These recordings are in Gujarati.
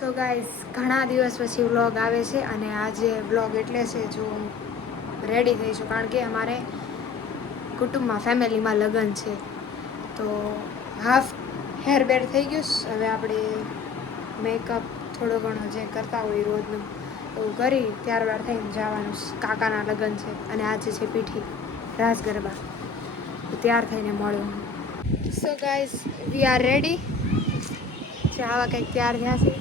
સો ગાઈઝ ઘણા દિવસ પછી વ્લોગ આવે છે અને આજે વ્લોગ એટલે છે જો હું રેડી થઈ છું કારણ કે અમારે કુટુંબમાં ફેમિલીમાં લગ્ન છે તો હાફ હેર બેર થઈ ગયું. હવે આપણે મેકઅપ થોડો ઘણો જે કરતા હોય રોજનું એવું કરી ત્યારબાદ થઈને જવાનું કાકાના લગ્ન છે અને આજે છે પીઠી રાસ ગરબા તૈયાર થઈને મળ્યું. So guys we are ready. આવા કંઈક તૈયાર થયા છે.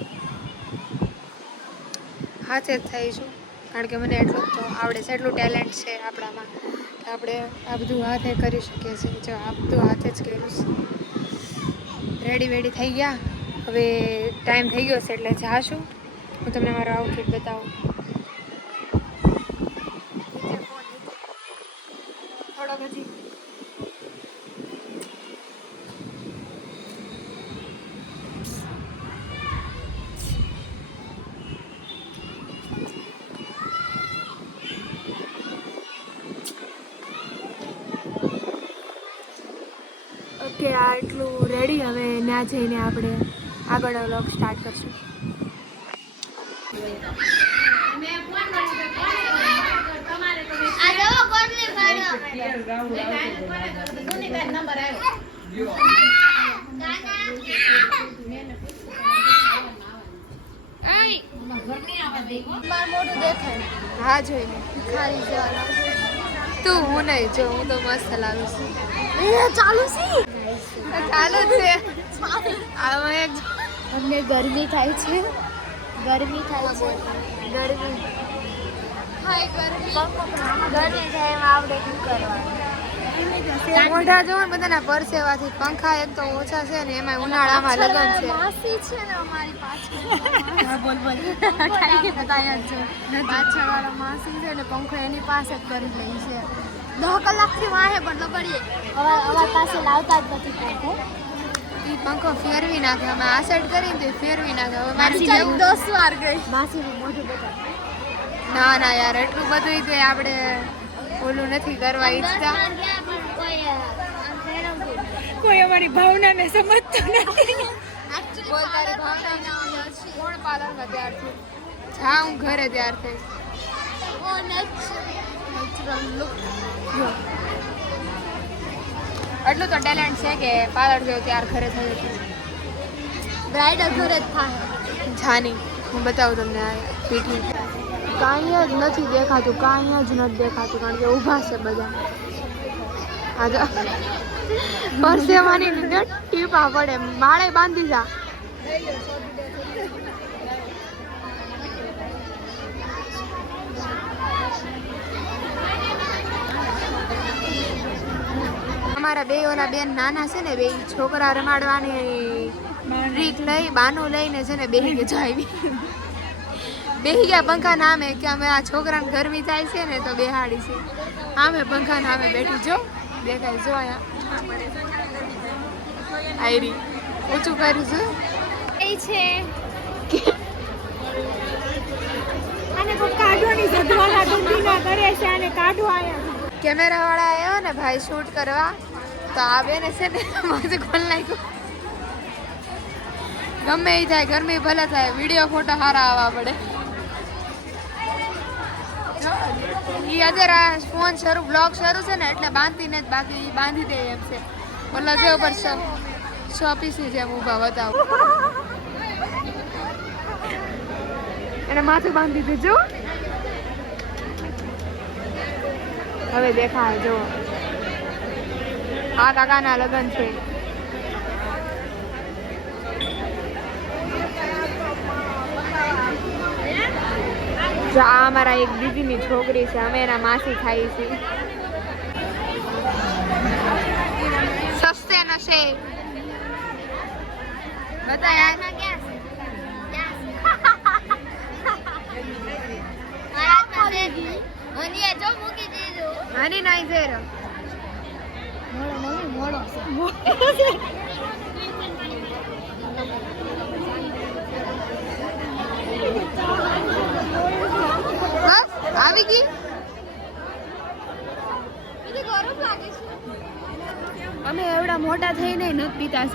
હાથે જ થઈશું કારણ કે મને એટલું તો આવડે છે, એટલું ટેલેન્ટ છે આપણામાં કે આપણે આ બધું હાથે કરી શકીએ છીએ. જો આ બધું હાથે જ કર્યું. રેડી થઈ ગયા. હવે ટાઈમ થઈ ગયો છે એટલે જાશું. હું તમને મારો આઉટફિટ બતાવું. થોડોક હજી ઓકે આ એટલું રેડી. હવે ત્યાં જઈને આપણે આગળ વ્લોગ સ્ટાર્ટ કરશું. હા જોઈને ખાલી તું હું નહીં જો હું તો મસ્ત લાગુ છું. ચાલુ છે અમને ગરમી થાય છે. ગરમી થાય એમાં આપણે શું કરવાનું? મોઢા જો ને બધાના પરસેવાથી પંખા એક તો ઓછા છે ને એમાં ઉનાળામાં લગન છે. માસી છે ને અમારી પાછળ પાછળવાળા માસી છે ને પંખો એની પાસે જ કરી લે છે. 10 કલાકથી વાહે પણ લબડીએ અમારી પાસે લાવતા જ નથી પંખો. એ પંખો ફેરવી નાખે. અમે આ સાઈડ કરીને તો ફેરવી નાખે. હવે માસી 10 વાર ગઈ. માસીનું મોઢું બતા. ના યાર એટલું બધું કે આપણે ઓલું નથી કરવા ઈચ્છતા. કોઈ અમારી ભાવનાને સમજતું નથી. કોણ પાર્લરમાં તૈયાર થયું? જા હું ઘરે તૈયાર થઈ. એટલું તો ટેલેન્ટ છે કે પાર્લર જેવું તૈયાર ઘરે થયું હતું. બ્રાઇડલ ઘરે જ થાય. જાની હું બતાવું તમને આ પીઠી. કાંઈ જ નથી દેખાતું, કાંઈ જ નથી દેખાતું કારણ કે ઊભા છે બધા. હા પરસેવાની ટીપા પડે. માળે બાંધી જા. અમારા બે ઓલા બેન નાના છે ને, બે છોકરા રમાડવાની ટ્રીક લઈ બાનું લઈને છે ને બેહી ગયા જાવી. બેહી ગયા પંખા નામે કે અમે આ છોકરાને ગરમી થાય છે ને તો બેહાડી છે. આમે પંખા નામે બેઠી જો દેખાય જો અહીંયા આયરી ઊંચું કર્યું છે એ છે આને કોઈ કાઢવાની સદવાના ડુંડીના કરે છે. આને કાઢવા આયા કેમેરા વાળા આવ્યો ને ભાઈ શૂટ કરવા તો આ બેને છે ને માથે ખોલ નાખ્યું. ગમે એ થાય ગરમી ભલે થાય વિડીયો ફોટો સારા આવવા પડે. એ અત્યારે આ ફોન શરૂ બ્લોગ શરૂ છે ને એટલે બાંધીને જ બાકી બાંધી દે એમ છે. બોલો જો પર શોપીસની જેમ ઊભા બતાવો. એને માથું બાંધી દીધું. હવે દેખાય જો આ કાકાના લગ્ન છે. આ અમારા એક દીદીની છોકરી છે. અમે એના માસી થાય છે. સસ્તે નશે બતાયા હની નાઈ છે મોડો બસ આવી ગઈ. અમે એવડા મોટા થઈને નથી પીતા.